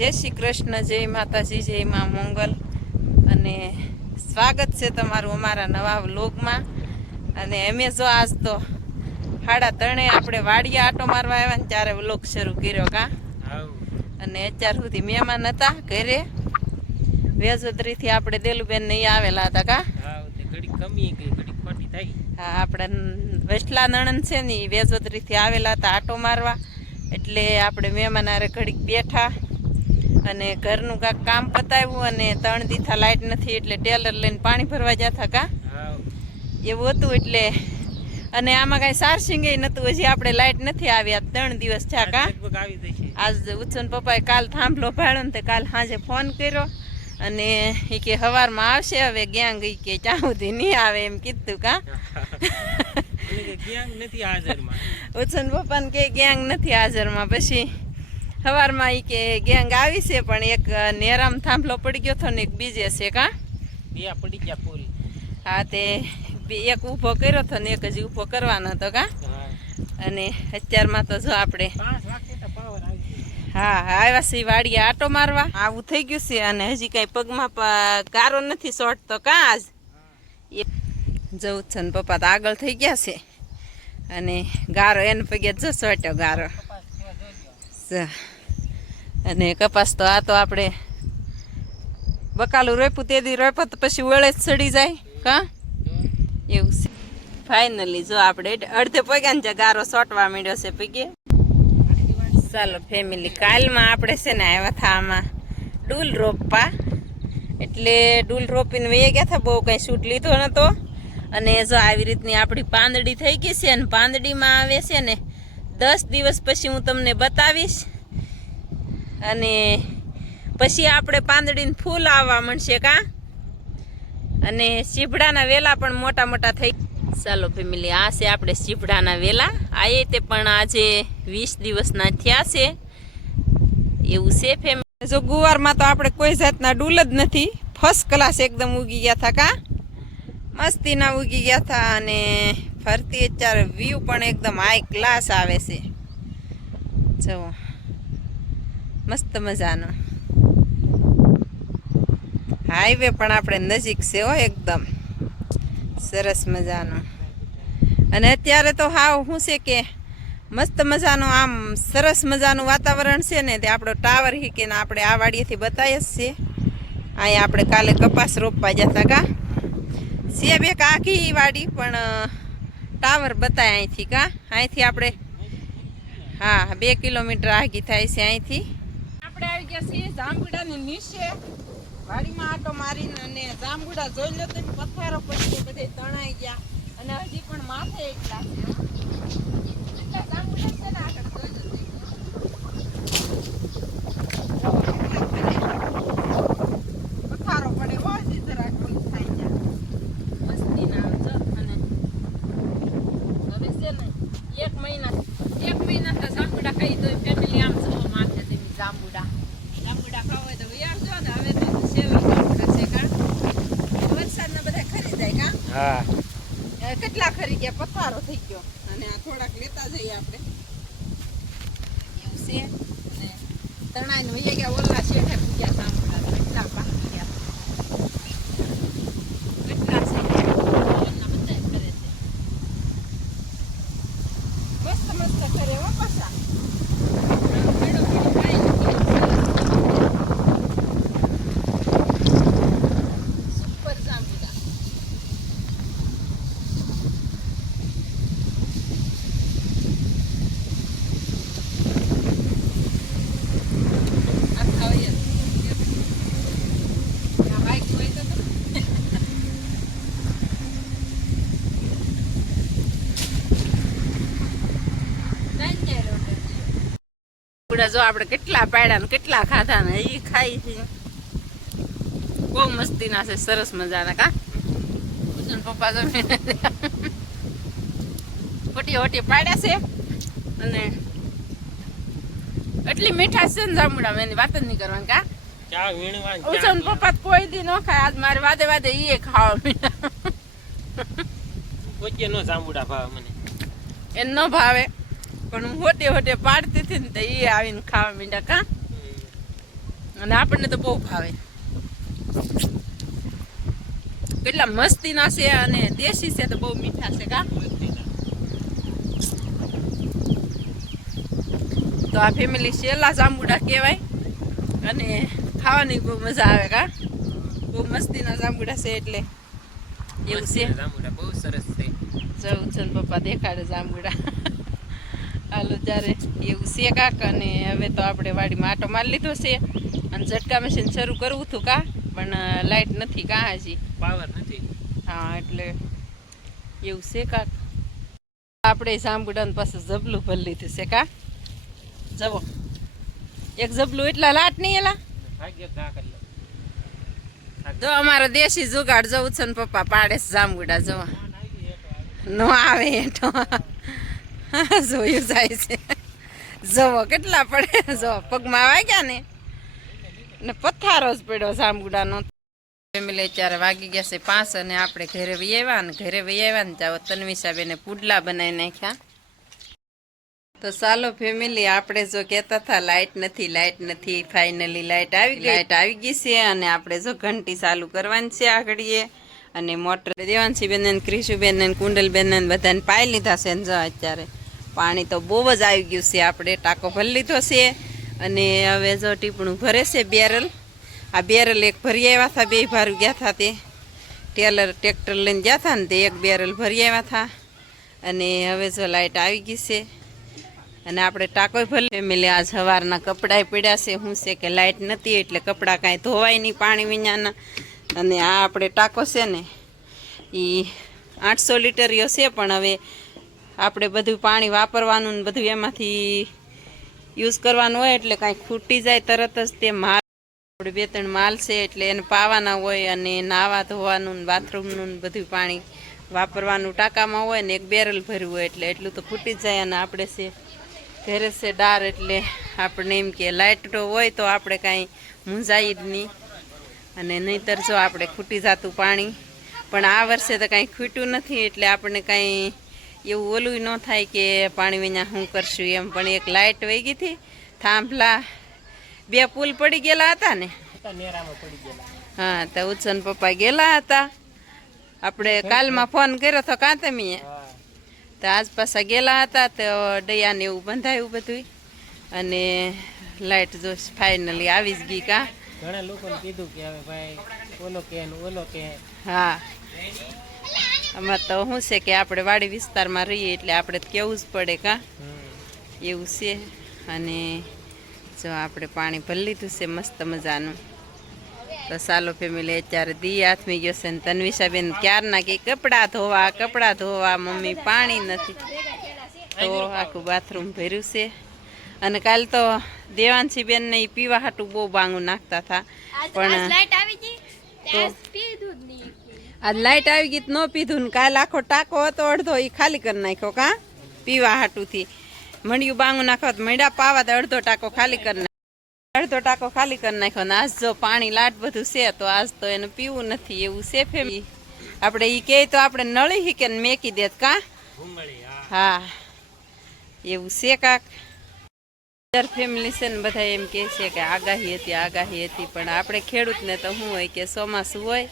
જય શ્રી કૃષ્ણ, જય માતાજી, જય મા મંગલ અને સ્વાગત છે તમારું અમારા નવા વ્લોગમાં। અને અમે જો આજ તો 3:30 આપણે વાડિયા આટો મારવા આવ્યા ને ત્યારે વ્લોગ શરૂ કર્યો કા। અને અત્યાર સુધી મહેમાન હતા ઘરે, વેજોદરીથી આપણે દેલુબેન ને આવેલા હતા કા। હા, આપણે વસલા નણંદ છે ને વેજોદરીથી આવેલા હતા આટો મારવા, એટલે આપણે મહેમાન આરે ઘડીક બેઠા અને ઘરનું કાંક કામ પતાવ્યું અને 3 દીથા લાઇટ નથી એટલે ટેલર લઈને પાણી ભરવા જતા કા એવું હતું। એટલે અને આમાં કાંઈ સારસિંગે નહોતું, હજી આપણે લાઇટ નથી આવ્યા, 3 દિવસ થયા કા। આજ ઉત્સન પપ્પાએ કાલ થાંભલો ભાળ્યો ને તે કાલ સાંજે ફોન કર્યો અને એ કે સવારમાં આવશે, હવે ગેંગ એ કે ત્યાં સુધી નહીં આવે એમ કીધું કા। ઉત્સન પપ્પાને કે ગેંગ નથી હાજરમાં, પછી સવારમાં એ કે ગેંગ આવી છે પણ એક નેરામ થાંભલો પડી ગયો હતો ને એક બીજે છે કા પડી ગયા પૂરી। હા, તે એક ઊભો કર્યો હતો ને એક હજી ઊભો કરવાનો હતો કા। અને અત્યારમાં તો જો આપણે હા આવ્યા છે વાડીએ આટો મારવા, આવું થઈ ગયું છે અને હજી કઈ પગમાં ગારો નથી સોટતો કા આજ જવું છે ને પપ્પા તો આગળ થઈ ગયા છે અને ગારો એને પગે જો સોટ્યો ગારો। અને કપાસ તો આ તો આપણે બકાલું રોપ્યું તે દી રોપ્યો તો પછી વળે જ સડી જાય કા એવું છે। ફાઇનલી જો આપણે અડધે પગ્યા ને ગારો સોટવા માંડ્યો છે પગે। ચાલો ફેમિલી, કાલમાં આપણે છે ને આવ્યા હતા આમાં ડૂલ રોપવા, એટલે ડૂલ રોપીને વહી ગયા હતા, બહુ કંઈ શૂટ લીધો નહોતો। અને જો આવી રીતની આપણી પાંદડી થઈ ગઈ છે અને પાંદડીમાં આવે છે ને 10 દિવસ પછી હું તમને બતાવીશ અને પછી આપણે પાંદડીને ફૂલ આવવા મળશે કા। અને સીભડાના વેલા પણ મોટા મોટા થઈ। ચાલો ફેમિલી, આ છે આપણે સીભડાના વેલા, આ તે પણ આજે 20 દિવસના થયા છે એવું છે ફેમિલી। જો ગુવારમાં તો આપણે કોઈ જાતના ડૂલ જ નથી, ફર્સ્ટ ક્લાસ એકદમ ઉગી ગયા હતા કા, મસ્તીના ઉગી ગયા હતા અને ફરતી અત્યારે વ્યૂ પણ એકદમ હાઈ ક્લાસ આવે છે, જુઓ મસ્ત મજાનો હાઈવે પણ આપણે નજીક છે હો, એકદમ સરસ મજાનો। અને અત્યારે તો હાવ શું છે કે મસ્ત મજાનું આમ સરસ મજાનું વાતાવરણ છે ને, તે આપણો ટાવર હીકીને આપણે આ વાડીએથી બતાવીએ જ છીએ। અહીંયા આપણે કાલે કપાસ રોપવા જતા કા, છે બે આખી વાડી પણ ટાવર બતાય અહીંથી કા, અહીંથી આપણે હા 2 કિલોમીટર આગી થાય છે અહીંથી। આપણે આવી ગયા છીએ જાંબુડાની નીચે વાડીમાં આટો મારીને, અને જાંબુડા જોઈ લો તો પથ્થરો પડી બધે તણાઈ ગયા અને હજી પણ માથે એટલા છે જાંબુડા છે ને આગળ જોઈ લો પથ્થરો પડે હોય જરાક થાય ગયા મસ્તી ના આવે અને હવે છે ને 1 મહિના તો જાંબુડા ખાઈ તો ફેમિલી આમ જો માથે તેની જાંબુડા ખાવા હોય તો આવજો ને। હવે તો સેવી જાંબુડા છે કા, વરસાદના બધા ખરી જાય કા। હા, કેટલા ખરી ગયા, પથારો થઈ ગયો અને આ થોડાક લેતા જઈએ આપણે એવું છે। અને તણાઈને વહી ગયા ઓલા શેઠે પૂગ્યા જાંબુડા, કેટલા પાકી ગયા, કેટલા છે બધા કરે છે, મસ્ત મસ્ત કરે હો પાછા। જો આપણે કેટલા પાડ્યા ને કેટલા ખાધા ને એ ખાઈ છે, બહુ મસ્તી ના છે, સરસ મજાના કા। પપ્પા હોટી પાડ્યા છે અને એટલી મીઠાશ છે ને જાંબુડા, એની વાત જ નહીં કરવાની કા। ઉછન પપ્પા કોઈ દી ન ખાય, આજ મારે વાદે વાદે એ ખાવા મીઠા નો જાંબુડા ભાવે મને, એને ન ભાવે પણ હું હોટે પાડતી હતી ને તો એ આવીને ખાવા મીઠા કા। અને આપણને તો બહુ ભાવે. કેટલા મસ્તીના છે અને દેશી છે તો બહુ મીઠા છે કા. તો આ ફેમિલી શેલા જાંબુડા કહેવાય અને ખાવાની બહુ મજા આવે કા. બહુ મસ્તીના જાંબુડા છે એટલે એવું છે. જાંબુડા બહુ સરસ છે. જવું છે ને પપ્પા દેખાડે જાંબુડા. હાલો ત્યારે એવું છે કાક. અને હવે તો આપણે વાડીમાં આટો મારી લીધો છે અને ઝટકા મશીન શરૂ કરવું હતું કા, પણ લાઈટ નથી કા હજી, પાવર નથી. હા એટલે એવું છે કાક. આપણે જાંબુડાને પાછું જબલું ભરી લીધું છે કા. જવો એક જબલું એટલા લાટ નહીં એલા. જો અમારો દેશી જુગાડ જવું છે ને પપ્પા પાડે છે જાંબુડા. જવા નો આવે હેઠો જોયું જાય છે. જવો કેટલા પડે. જો પગમાં વાગ્યા ને પથ્થારો જ પડ્યો જાંબુડાનો. ફેમિલી અત્યારે વાગી ગયા છે 5 અને આપણે ઘરે વહી આવ્યા ને ઘરે વહી આવ્યા ને જાવ તન્વીસાબેને પુડલા બનાવી નાખ્યા. તો ચાલો ફેમિલી, આપણે જો કહેતા હતા લાઇટ નથી, ફાઇનલી લાઇટ આવી ગઈ છે. અને આપણે જો ઘંટી ચાલુ કરવાની છે આગળીએ અને મોટર દેવાંશીબેન ને ક્રિશુબેન ને કુંડલબેન ને બધાને પાઈ લીધા છે ને જો અત્યારે પાણી તો બહુ જ આવી ગયું છે. આપણે ટાંકો ભરી લીધો છે અને હવે જો ટીપણું ભરે છે બેરલ. આ બેરલ એક ભરી આવ્યા હતા, 2 ભારું ગયા હતા તે ટ્રેક્ટર લઈને ગયા હતા ને તે એક બેરલ ભરી આવ્યા હતા. અને હવે જો લાઇટ આવી ગઈ છે અને આપણે ટાંકોય ભરી. ફેમિલી આ સવારના કપડાં પડ્યા છે. શું છે કે લાઇટ નથી એટલે કપડાં કાંઈ ધોવાય નહીં પાણી વિનાના. અને આ આપણે ટાંકો છે ને એ 800 લીટરીઓ છે, પણ હવે આપણે બધું પાણી વાપરવાનું ને બધું એમાંથી યુઝ કરવાનું હોય એટલે કાંઈ ખૂટી જાય તરત જ તે માલ આપણે 2-3 માલ છે એટલે એને પાવાના હોય અને નાવા ધોવાનું ને બાથરૂમનું બધું પાણી વાપરવાનું ટાંકામાં હોય ને એક બેરલ ભર્યું હોય એટલે એટલું તો ખૂટી જ જાય. અને આપણે છે ઘરે છે ડાર એટલે આપણે એમ કે લાઇટ હોય તો આપણે કાંઈ મૂંઝાઈ જ નહીં. અને નહીંતર જો આપણે ખૂટી જતું પાણી, પણ આ વર્ષે તો કાંઈ ખૂટ્યું નથી એટલે આપણને કાંઈ એવું ઓલું ન થાય કે પાણી વિના શું કરશું એમ. પણ એક લાઇટ વહી ગઈ હતી, થાંભલા 2 પુલ પડી ગયેલા હતા ને. હા તો ઉત્સન પપ્પા ગયેલા હતા. આપણે કાલમાં ફોન કર્યો તો કાં તમે તો આજ પાછા ગયેલા હતા તો દયાને એવું બંધાયું બધું. અને લાઇટ જો ફાઇનલી આવી જ ગઈ કા. ઘણા લોકોને કીધું કે હવે ભાઈ ઓલો કે હા આમાં તો શું છે કે આપણે વાડી વિસ્તારમાં રહીએ એટલે આપણે કેવું જ પડે કા, એવું છે. અને જો આપણે પાણી ભરી લીધું છે મસ્ત મજાનું. તો ચાલો ફેમિલી, અત્યારે દી હાથમી ગયો છે ને તન્વીસાબેન ક્યારના કે કપડાં ધોવા મમ્મી પાણી નથી, તો આખું બાથરૂમ ભર્યું છે. અને કાલ તો દેવાંશીબેન ને પીવા હાટું બહુ બાંગું નાખતા હતા, પણ આજ લાઇટ આવી ગઈ ન પીધું ને કાલ આખો ટાંકો હતો અડધો એ ખાલી કરી નાખ્યો કા પીવા હાટુંથી. મંડ્યું બાંગું નાખવા તો મંડ્યા પાવા તો અડધો ટાંકો ખાલી કરી નાખ્યો. ને આજ જો પાણી લાટ બધું છે તો આજ તો એને પીવું નથી એવું છે. ફેમિલી આપણે એ કહે તો આપણે નળી હીકે મેકી દેત કા. હા એવું છે કાક. ફેમિલી છે ને બધા એમ કહે છે કે આગાહી હતી, પણ આપણે ખેડૂતને તો શું હોય કે ચોમાસું હોય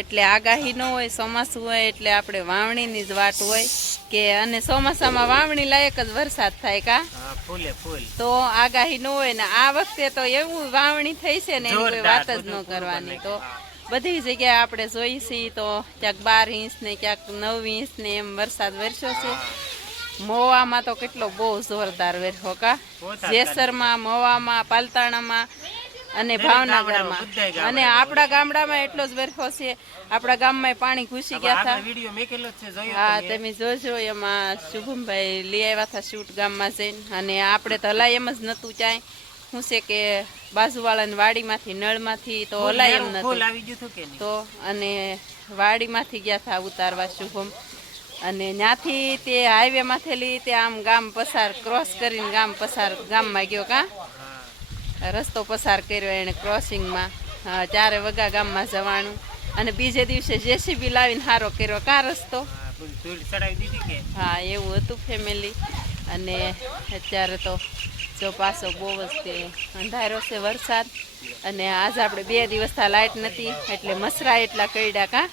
એટલે આગાહી ન હોય, ચોમાસું હોય એટલે આપણે વાવણીની જ વાટ હોય કે. અને ચોમાસામાં વાવણી લાયક જ વરસાદ થાય કા, તો આગાહી ન હોય. ને આ વખતે તો એવું વાવણી થઈ છે ને એની કોઈ વાત જ ન કરવાની. તો બધી જગ્યાએ આપણે જોઈ છીએ તો ક્યાંક 12 ઇંચ ને ક્યાંક 9 ઇંચ ને એમ વરસાદ વરસ્યો છે. મોવામાં તો કેટલો બહુ જોરદાર વરસ્યો કા, જેસરમાં, મોવામાં, પાલતાણામાં અને ભાવનગરમાં. અને આપણા ગામડામાં એટલો જ વરસ્યો છે. આપણા ગામમાં પાણી ઘૂસી ગયા હતા. હા તમે જોજો, એમાં શુભમભાઈ લઈ આવ્યા હતા શૂટ ગામમાં જઈને. અને આપણે તો હલાય એમ જ નહોતું ચાય. શું છે કે બાજુવાળાની વાડીમાંથી નળમાંથી તો હલાય એમ નહોતું તો, અને વાડીમાંથી ગયા હતા ઉતારવા શુભમ. અને ત્યાંથી તે હાઈવે માંથેલી તે આમ ગામ પસાર ક્રોસ કરીને ગામમાં ગયો કા, રસ્તો પસાર કર્યો એને ક્રોસિંગમાં. 4 વાગ્યા ગામમાં જવાનું. અને બીજે દિવસે જેસીબી લાવીને હારો કર્યો કા રસ્તો. હા એવું હતું ફેમિલી. અને અત્યારે તો જો પાછો બહુ જ તે અંધારો છે વરસાદ અને આજ આપણે 2 દિવસથી લાઇટ નથી એટલે મસરા એટલા કરડ્યા કા